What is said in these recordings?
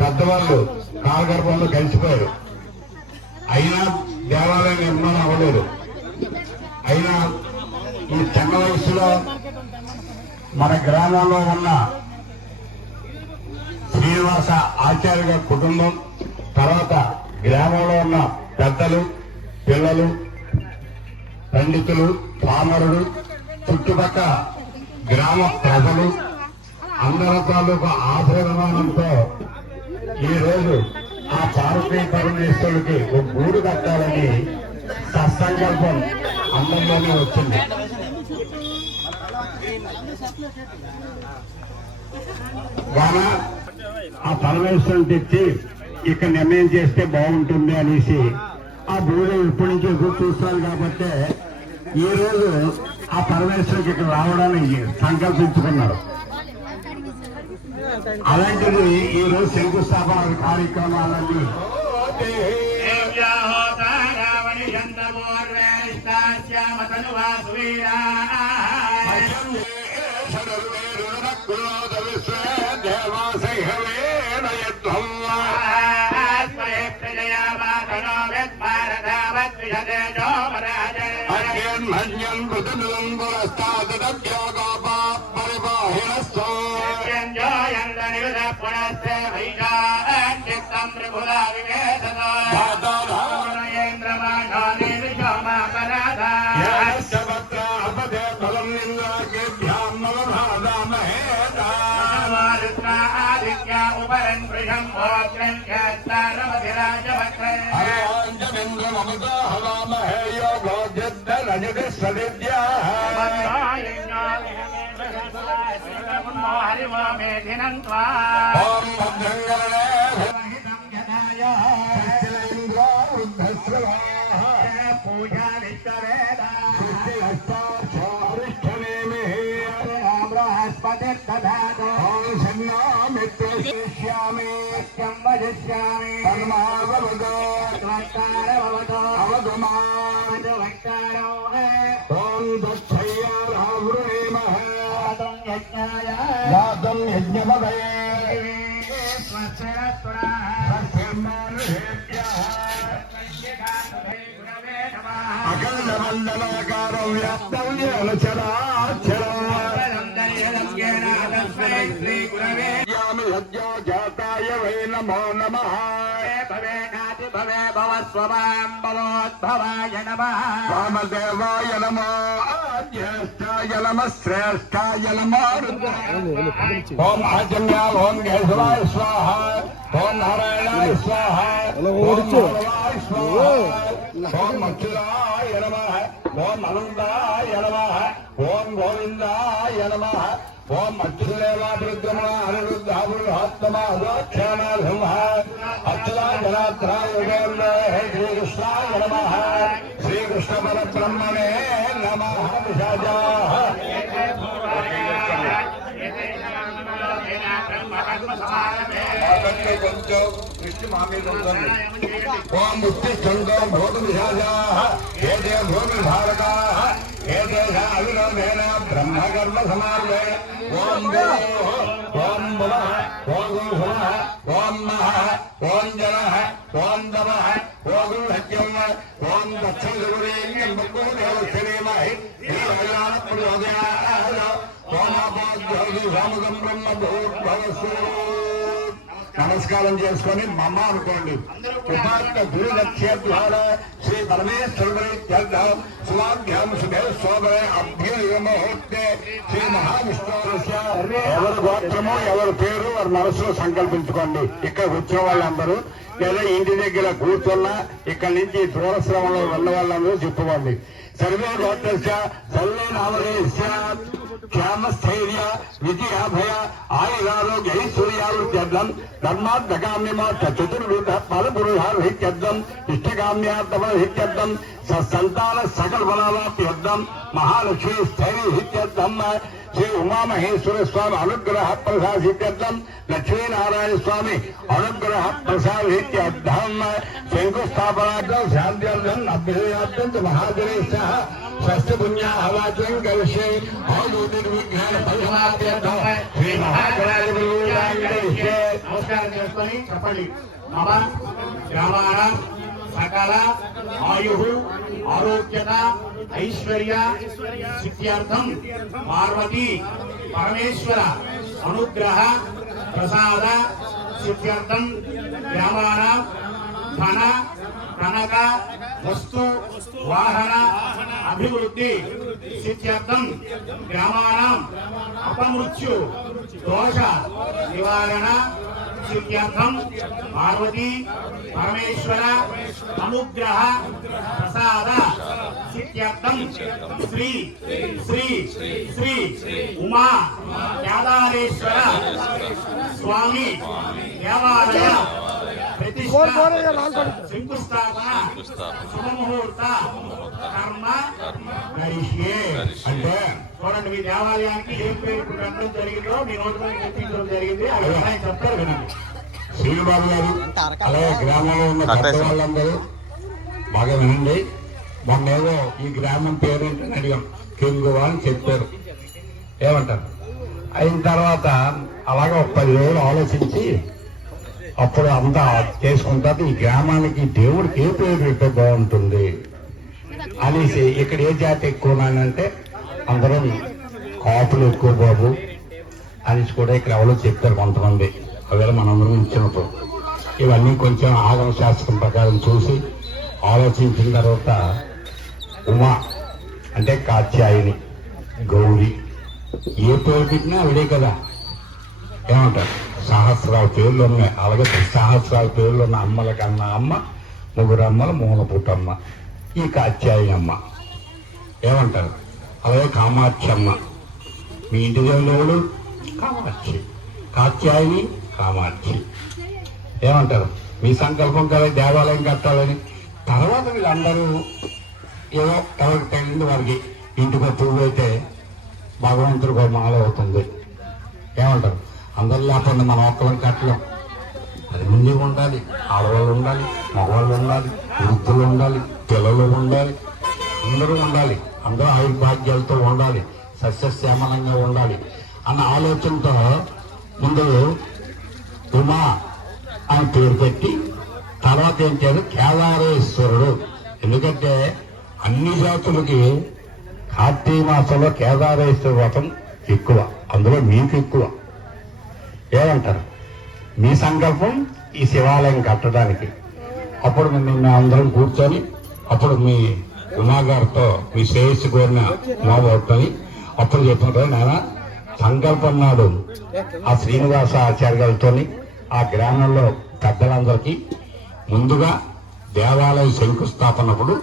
పెద్దవాళ్ళు కాలగర్భంలో కలిసిపోయారు. అయినా దేవాలయం నిర్మాణం అవ్వలేదు. అయినా ఈ చిన్న వయసులో మన గ్రామంలో ఉన్న శ్రీనివాస ఆచార్య కుటుంబం, తర్వాత గ్రామంలో ఉన్న పెద్దలు, పిల్లలు, పండితులు, పామరుడు, చుట్టుపక్కల గ్రామ ప్రజలు అందరి తాలూకు ఆశీర్వాదంతో ఈరోజు ఆ పార్వతీ పరమేశ్వరుడికి ఒక గూడు కట్టాలని సత్సంకల్పం అందరిలోనే వచ్చింది. కాన ఆ పరమేశ్వరుని తెచ్చి ఇక్కడ నిర్ణయం చేస్తే బాగుంటుంది అనేసి ఆ భూమి ఇప్పటి నుంచి ఎదురు చూస్తారు. కాబట్టి ఈ రోజు ఆ పరమేశ్వరుడికి ఇక్కడ రావడానికి సంకల్పించుకున్నారు. అలాంటిది ఈ రోజు శంకుస్థాపన కార్యక్రమాలన్నీ అఖండ వందనాకారం వ్యాప్తం జాతాయ వై నమో నమః. భవే భవ స్వమాం భవోద్భవాయ నమః. వామదేవాయ నమో, జ్యేష్ఠాయ నమః, శ్రేష్ఠాయ నమః. ఓం ఆచమ్య, ఓం కేశవాయ స్వాహ, ఓం నారాయణాయ స్వాహ, ఓం మాధవాయ స్వాహ, ఓం అచ్యుతాయ నమః, ఓం అనంతాయ నమః, ఓం గోవిందాయ నమః, ఓం అచ్యుతదేవాభిరుద్రమ అనిరుద్ధాభుర్హాత్మమాధోక్షాణాధమ అచ్యుతాజనాత్రాయ శ్రీకృష్ణాయ నమః. శ్రీకృష్ణ పరబ్రహ్మణే నమః. ఓం ఉత్తిష్టంతో భూతవిశాజాః ఏతే భూమిధారకాః ఏతేష అవిలోకేన బ్రహ్మకర్మ సమార్వే. ఓం భూః, ఓం భువః, ఓం భువః, ఓం మహః, ఓం జనః, ఓం తమః, ఓం సత్యం, ఓం దక్షిణేయం బుద్ధోదేవశ్రీమహి శ్రీరాజాన ప్రచోదయాత్. ఓమాపాద్యోగి సాముదం బ్రహ్మ భూర్భవస్సు. నమస్కారం చేసుకొని మమ్మ అనుకోండి. ఉపాత్త గురు లక్ష్యద్వార శ్రీ పరమేశ్వరుడి శుభాభ్యాం శుభే శోభే అభ్యుయ ముహూర్తే శ్రీ మహావిష్ణు. ఎవరి గోత్రము ఎవరి పేరు వారి మనసులో సంకల్పించుకోండి. ఇక్కడ వచ్చిన వాళ్ళందరూ లేదా ఇంటి దగ్గర కూర్చున్నా ఇక్కడి నుంచి దూరశ్రమంలో ఉన్న వాళ్ళందరూ చెప్పుకోండి. సర్వే గోత్రస్య సర్వే నామధేయస్య క్షేమస్థైర్య విజయాభయ ఆయురారోగ్య ఐశ్వర్యావృత్యర్థం ధర్మార్థకామ్యమోక్ష చతుర్విధ ఫలపురుషార్హిత్యర్థం ఇష్టకామ్యార్థఫలహిత్యర్థం సంతాన సకల ఫలాప్యర్థం మహాలక్ష్మీ స్థైర్యహిత్యర్థం శ్రీ ఉమామహేశ్వర స్వామి అనుగ్రహ ప్రసాదిత్యర్థం లక్ష్మీనారాయణ స్వామి అనుగ్రహ ప్రసాదిత్యర్థం శంకుస్థాపనార్థం శాంత్యర్థం అభ్యుదయార్థం మహాజనేశ స్వస్తి పుణ్యాహవాచం కలిసే ఔద్యోగిజ్ఞాన పరిసమాప్త్యర్థం శ్రీ మహాగణాధిపతి నమస్కారం చేసుకొని చెప్పండి. మమ గ్రామాణ సకల ఆయు ఆరోగ్యత ఐశ్వర్య సిద్ధ్యార్థం పార్వతీ పరమేశ్వర అనుగ్రహ ప్రసాద సిద్ధ్యార్థం గ్రామాణ ధన కనక వస్తు వాహన అభివృద్ధి సిద్ధ్యార్థం గ్రామాణం అపమృత్యు దోష నివారణ సిద్ధ్యార్థం పార్వతీ పరమేశ్వర అనుగ్రహ ప్రసాద సిద్ధ్యార్థం శ్రీ శ్రీ శ్రీ ఉమా కేదారేశ్వర స్వామి దేవాలయ శంకుస్థాపన శుభముహూర్త కర్మ గరిష్యే. అంటే చూడండి, మీ దేవాలయానికి ఏం పేరు పెట్టడం జరిగిందో మీ నోటి చెప్పించడం జరిగింది. అవి చెప్తారు వినండి. శ్రీబాబు గారు అలాగే గ్రామంలో ఉన్న పెద్ద వాళ్ళందరూ బాగా వినండి. మొన్నేదో ఈ గ్రామం పేరు ఏంటని అడిగాం, కెంగువ అని చెప్పారు. ఏమంటారు? అయిన తర్వాత అలాగే ఒక 10 రోజులు ఆలోచించి అప్పుడు అంతా చేసుకుంటారు. ఈ గ్రామానికి దేవుడికి ఏ పేరు పెడితే బాగుంటుంది అనేసి, ఇక్కడ ఏ జాతి ఎక్కువనంటే అందరం కాపులు ఎక్కువ బాబు అనేసి కూడా ఇక్కడ ఎవరో చెప్తారు కొంతమంది. అవేళ మనందరం ఇచ్చినప్పుడు ఇవన్నీ కొంచెం ఆగమ శాస్త్రం ప్రకారం చూసి ఆలోచించిన తర్వాత ఉమా అంటే కాత్యాయని, గౌరీ ఏ పేరు పెట్టినా ఆవిడే కదా. ఏమంటారు? సహస్రాల పేర్లు ఉన్నాయి. అలాగే సహస్రాల పేర్లు ఉన్న అమ్మల కన్నా అమ్మ, ముగ్గురు అమ్మల మూలపుటమ్మ, ఈ కాత్యాయని అమ్మ. ఏమంటారు? అలాగే కామాక్షి అమ్మ, మీ ఇంటి దేవుడు కామాక్షి, కాత్యాయని కామాక్షి. ఏమంటారు? మీ సంకల్పం కదా దేవాలయం కట్టాలని. తర్వాత వీళ్ళందరూ ఏదో ఎవరికి తగిలింది వారికి ఇంటికి పువ్వు అయితే భగవంతుడికి ఒక మాల అవుతుంది. ఏమంటారు? అందరు లేకుండా మనం ఒక్కరం కట్టలేం. 10 మంది ఉండాలి, ఆడవాళ్ళు ఉండాలి, మగవాళ్ళు ఉండాలి, వృద్ధులు ఉండాలి, పిల్లలు ఉండాలి, అందరూ ఉండాలి. అందరూ ఆయుర్భాగ్యాలతో ఉండాలి, సస్యశ్యామలంగా ఉండాలి అన్న ఆలోచనతో ముందు ఉమా అని పేరు పెట్టి తర్వాత ఏం చేయాలి? కేదారేశ్వరుడు. ఎందుకంటే అన్ని జాతులకి కార్తీక మాసంలో కేదారేశ్వర వ్రతం ఎక్కువ, అందులో మీకు ఎక్కువ. ఏమంటారు? మీ సంకల్పం ఈ శివాలయం కట్టడానికి. అప్పుడు మేము అందరం కూర్చొని అప్పుడు మీ ఉమాగారితో మీ శ్రేయస్సు కోరిన ఉమాబాబుతోని అప్పుడు చెప్పిన నాన్న సంకల్పం నాడు ఆ శ్రీనివాస ఆచార్యులతో ఆ గ్రామంలో పెద్దలందరికీ ముందుగా దేవాలయ శంకుస్థాపనప్పుడు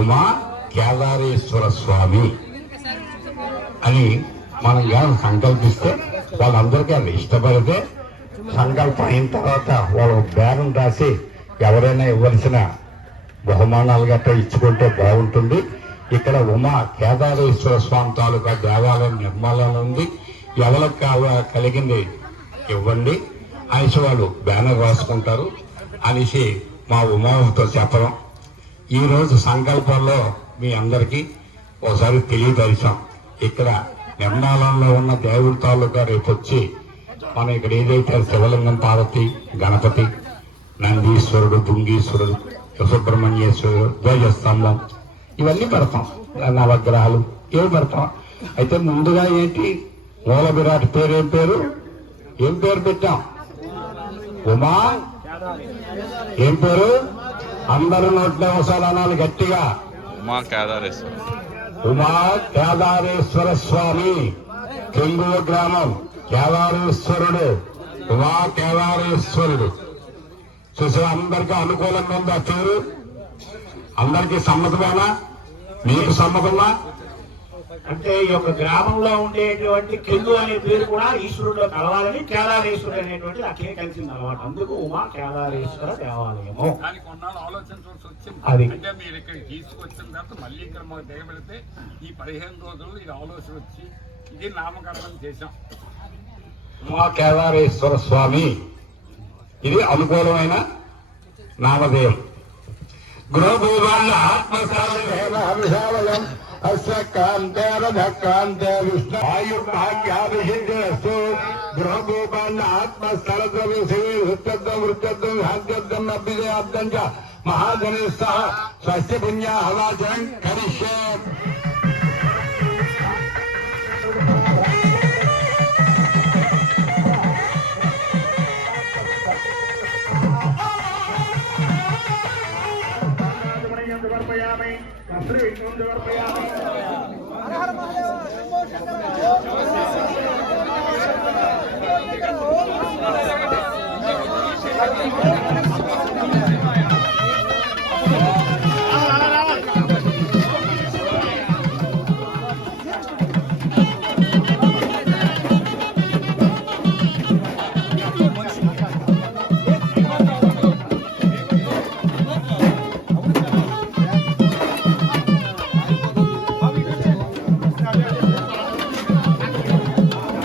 ఉమా కేదారేశ్వర స్వామి అని మనం కానీ సంకల్పిస్తే వాళ్ళందరికీ అది ఇష్టపడితే సంకల్పం అయిన తర్వాత వాళ్ళు బేరం రాసి ఎవరైనా ఇవ్వాల్సిన బహుమానాలు గట్రా ఇచ్చుకుంటే బాగుంటుంది. ఇక్కడ ఉమా కేదారేశ్వర స్వామి తాలూకా దేవాలయం నిర్మాణం ఉంది. ఎవరికి కలిగింది ఇవ్వండి అనేసి వాళ్ళు బ్యానర్ రాసుకుంటారు అనేసి మా ఉమాతో చెప్పడం. ఈరోజు సంకల్పంలో మీ అందరికీ ఒకసారి తెలియపరిచాం. ఇక్కడ నిర్మాణంలో ఉన్న దేవుడి తాలూకా రేపు వచ్చి మనం ఇక్కడ ఏదైతే శివలింగం, పార్వతి, గణపతి, నందీశ్వరుడు, భృంగీశ్వరుడు, సుబ్రహ్మణ్యేశ్వరుడు, ధ్వజస్తంభం ఇవన్నీ పెడతాం. నవగ్రహాలు ఇవి పెడతాం. అయితే ముందుగా ఏంటి మూల విరాట్ పేరు ఏం పేరు పెట్టాం? ఉమా. ఏం పేరు? అందరూ నోట్ల అవసరాలు అనాలి గట్టిగా. ఉమా కేదారేశ్వర. ఉమా కేదారేశ్వర స్వామి, కెంగువ గ్రామం, కేదారేశ్వరుడు, ఉమా కేదారేశ్వరుడు. చూసే అందరికీ అనుకూలంగా ఉందా పేరు? అందరికీ సమ్మతమేనా? మీకు సమ్మతమా? అంటే ఈ యొక్క గ్రామంలో ఉండేటువంటి కెందు అనే పేరు కూడా ఈశ్వరుడిలో కలవాలని కేదారేశ్వరుడు అనేటువంటి అట్లే కలిసింది అనమాట. అందుకు ఉమా కేదారేశ్వర దేవాలయము. అది అంటే మీరు ఇక్కడ తీసుకొచ్చిన తర్వాత మళ్ళీ ఇక్కడ మాకు దిగబెడితే ఈ 15 రోజులు ఇది ఆలోచన వచ్చి ఇది నామకరణం చేశాం. ఉమా కేదారేశ్వర స్వామి ఇది అనుకూలమైన నామధేయం. గృహభూమాన్న ఆత్మసారం అస్య కాంతే రథకాంతే విష్ణు ఆయుర్భాగ్యాభిషిక్తు గృహభూమాన్న ఆత్మస్థలత్వం వృత్తత్వం వృత్తత్వం భాగ్యత్వం అభ్యుదయాబ్దం చ మహాగణేశ స్వస్య పుణ్య హవాచనం కరిష్యే.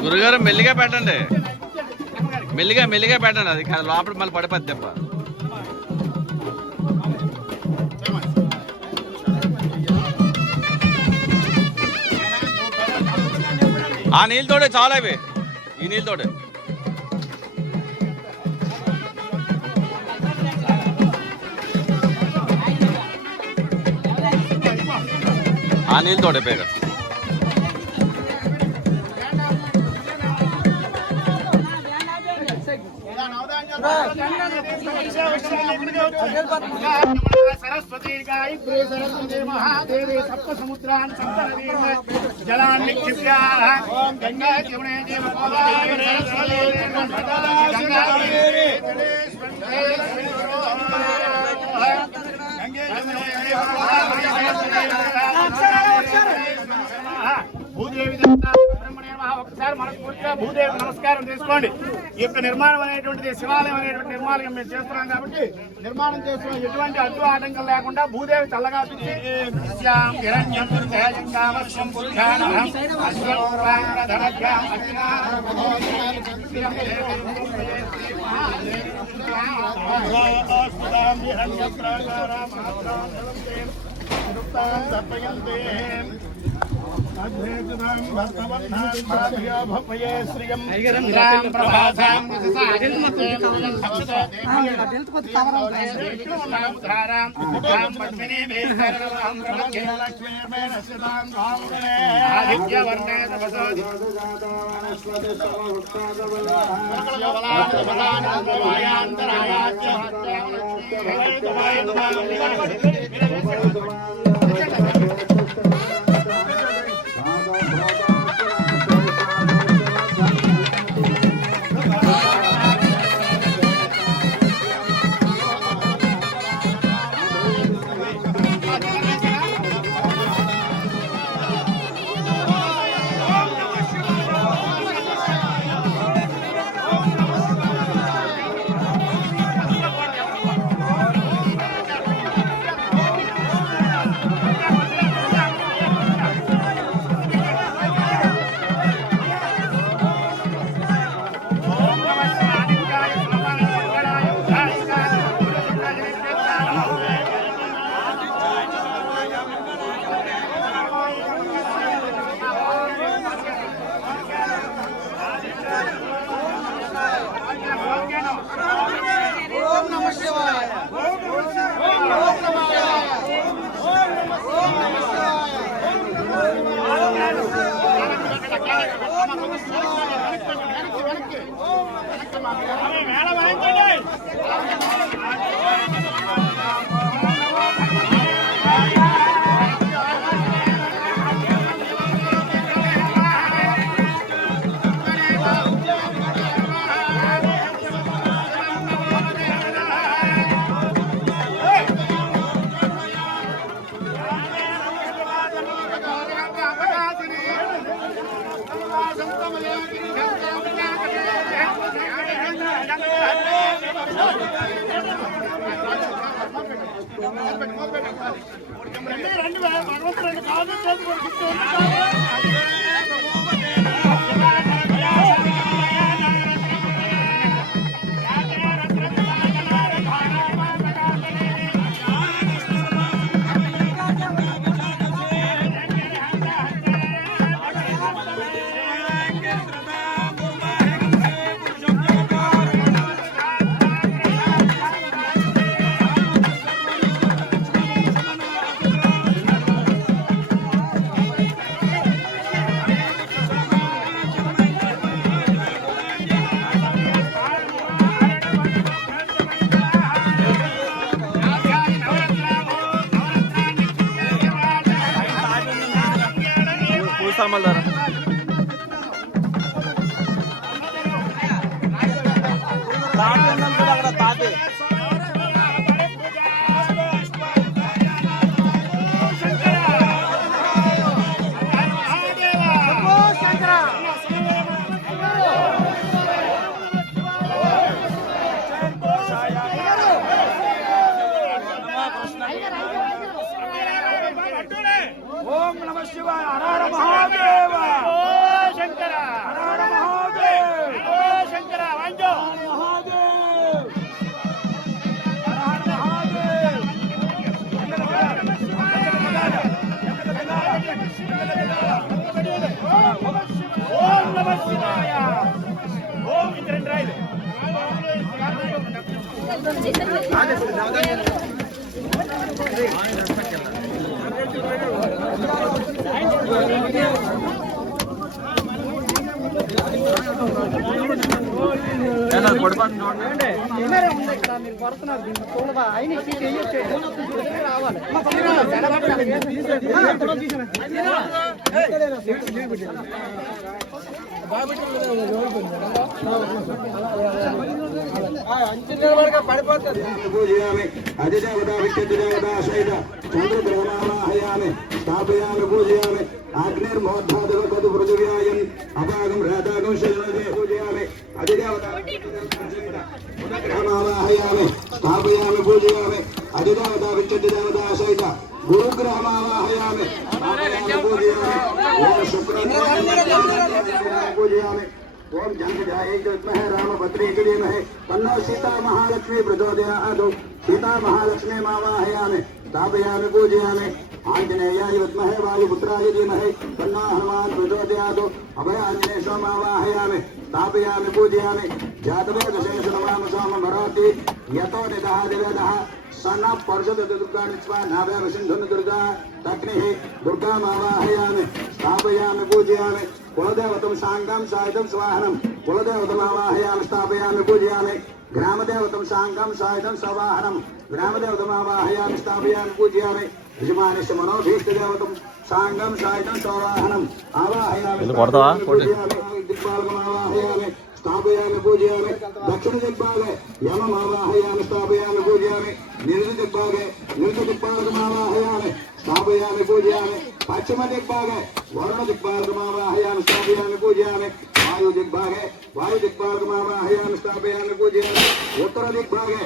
గురుగారు మెల్లిగా పెట్టండి, మెల్లిగా పెట్టండి. అది లోపల మళ్ళీ పడిపోద్ది దెబ్బ. ఆ నీళ్ళతోటే చాలా అవి, ఈ నీళ్ళతోటే. ఆ నీళ్ళతోటే పేరు. सरस्वती गायत्री सरस्वती महादेवी सप्त समुद्रान् सप्तनदीन् जलान् निक्षिप्य गंगा यमुने चैव गोदावरी सरस्वती భూదేవి ఒకసారి మనస్ఫూర్తిగా భూదేవి నమస్కారం చేసుకోండి. ఈ యొక్క నిర్మాణం అనేటువంటిది శివాలయం అనేటువంటి నిర్మాణం మేము చేస్తున్నాం కాబట్టి నిర్మాణం చేస్తున్న ఎటువంటి అడ్డు ఆటంకం లేకుండా భూదేవి చల్లగా పిచ్చి సామాన్లు అక్కడ తాతే ఓం నమః శివాయ హర మహాదేవ ఓ శంకర హర మహాదేవ్ ఓ శంకర వంజో మహాదేవ్ హర మహాదేవ్ ఓం నమః శివాయ ఓం ఇంద్రన్ రైడ్ పూజయామి అధిదేవతా విద్యుదేవతా సహిత చంద్రగ్రహణావాహయామి స్థాపయామి పూజయామి అగ్నిర్మోద్ధాదవతు పృథివ్యాయం అపాగం రాతాగం శరణే పూజయామి అధిదేవతా గ్రహణావాహయామి స్థాపయామి పూజయామి అధిదేవతా విద్యుదేవతా సహిత గురుగ్రహమావాహయామి పూజయామి ఓం శుక్ర పూజయామి ओम जंगजाय विद्महे रामभद्रे धीमहि तन्नो सीता महालक्ष्मी प्रचोदयात् सीता महालक्ष्मी मावाहयामि स्थापयामि पूजयामि आंजनेयाय विद्महे वायुपुत्राय धीमहि तन्नो हनुमान् प्रचोदयात् अभय आंजनेय मावाहयामि स्थापयामि पूजयामि जातवेदशेषनमाम सोममराति यतो निदः दिवेदः सन्न पर्षद दुर्गा निस्वा नाभ्याम सिन्धुन दुर्गा तग्निः दुर्गा मावाहयामि स्थापयामि पूजयामि कुलदेवतं साङ्गं सायुधं स्वाहनं कुलदेवतमावाहयामि स्थापयामि पूजयामि ग्रामदेवतं साङ्गं सायुधं सवाहनं ग्रामदेवतमावाहयामि स्थापयामि पूजयामि यजमानस्य मनोभीष्टदेवतं साङ्गं सायुधं सवाहनम् आवाहयामि दिक्पालकमावाहयामि स्थापयामि पूजयामि दक्षिण दिग्भागे यममावाहयामि स्थापयामि पूजयामि निर्दिग्भागे स्थापयामि पूजयामि पश्चिम दिग्भागे वरुण दिग्भागमावाहयामि स्थापयामि पूजयामि वायु दिग्भागमावाहयामि स्थापयामि पूजयामि उत्तर दिग्भागे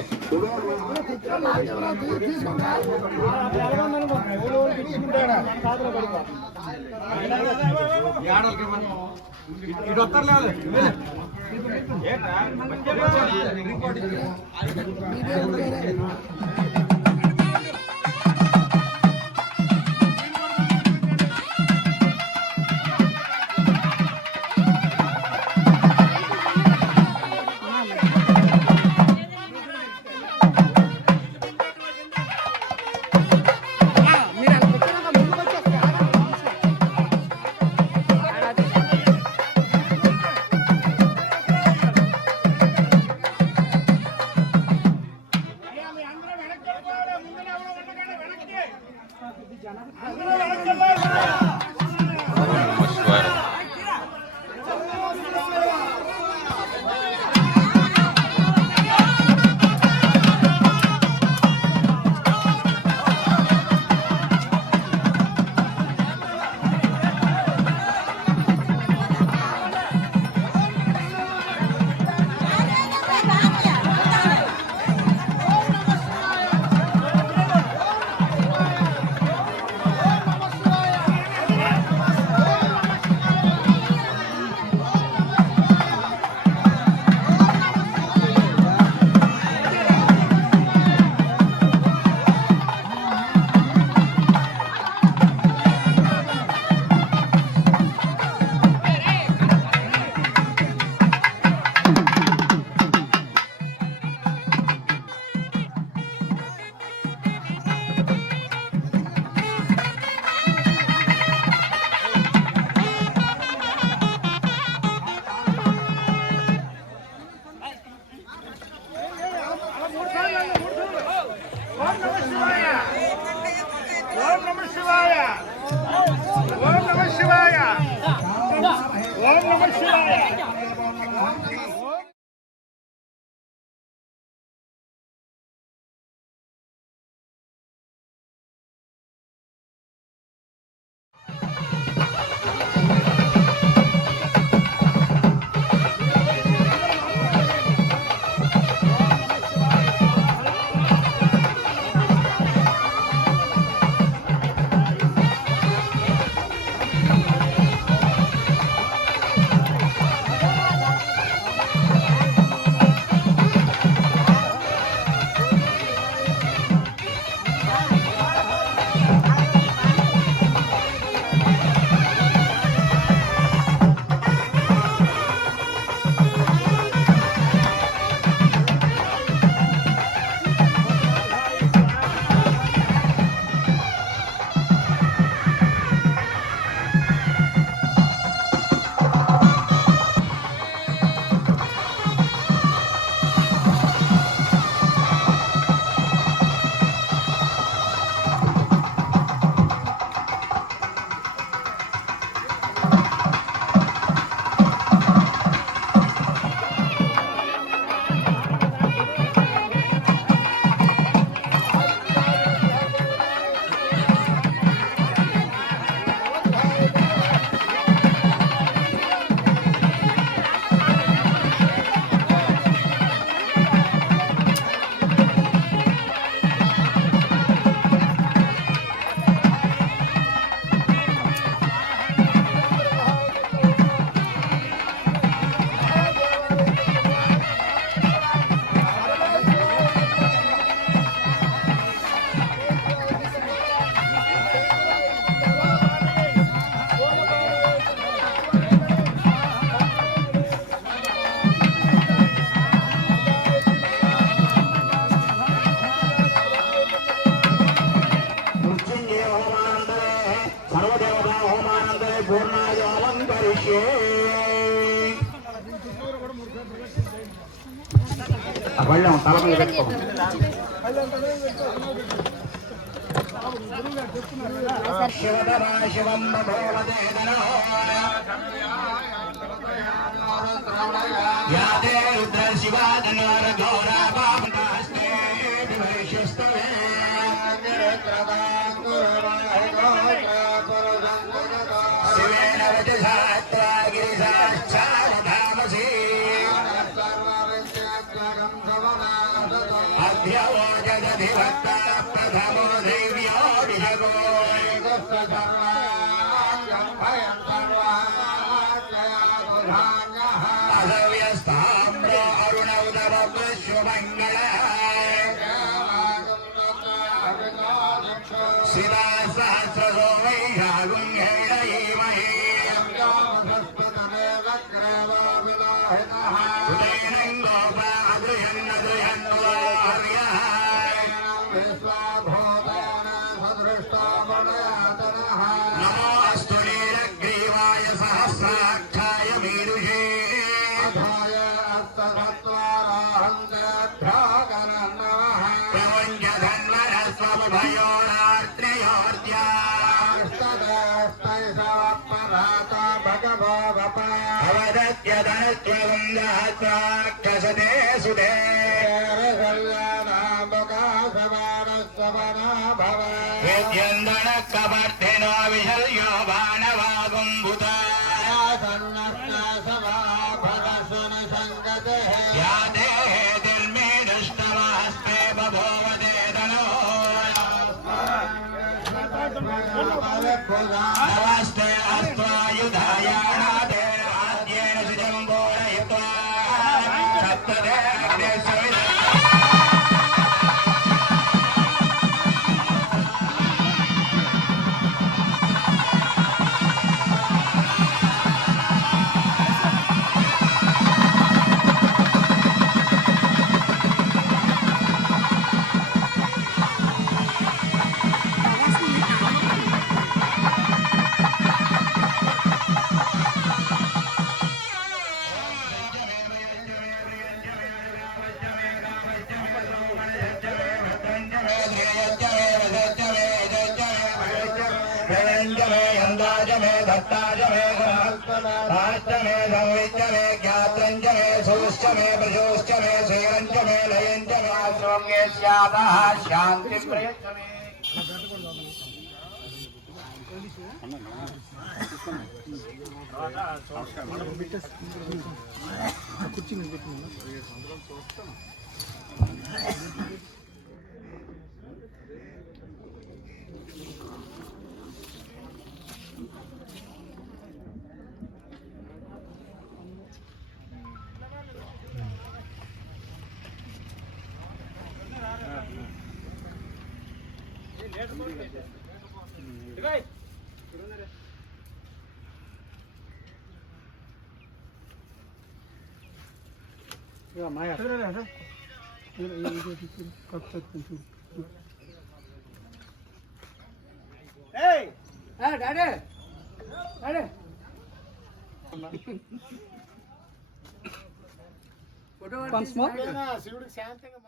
శివాయ ఓం నమః శివాయ పళ్ళెం తల మీద పెట్టుకో శివం యాదే రుద్ర శివాదనర గౌరవాస్తే విశిష్టమే శివేన వచసాత్రా గిరిశాశ్చారధామసి అధ్యవో జగధివత్త ప్రథమో దేవ్యో విజగో అసవ్యస్తామ్ర అరుణౌదవ పశ్వమంగళ శివా సహస్రో వైశాగుంగేణయీమహే నమోస్తు నీలగ్రీవాయ సహస్రాక్షాయ మీరుషే భగవద్యధనత్వగుంజాత్రాక్షసతే సుదే విద్యందన కవర్ధినో విశల్యో బాణవాగుంభుత యాదే దిర్మే దృష్టమాస్తే బభోవతే ధనో నమస్తే అస్త్వాయుధాయాణాదే ఆద్యేన సుజంబోరయిత్వా సప్తదే అగ్నేశ్వర मे यन्दाच मे दत्ताच मे गुणाश्च मे संविच्च मे ज्ञात्रञ्च मे सूश्च मे प्रजोश्च मे श्रीरञ्च मे लयञ्च मे आश्रम्ये स्यातः शान्तिप्रयच्च मे శివుడికి శాంతంగా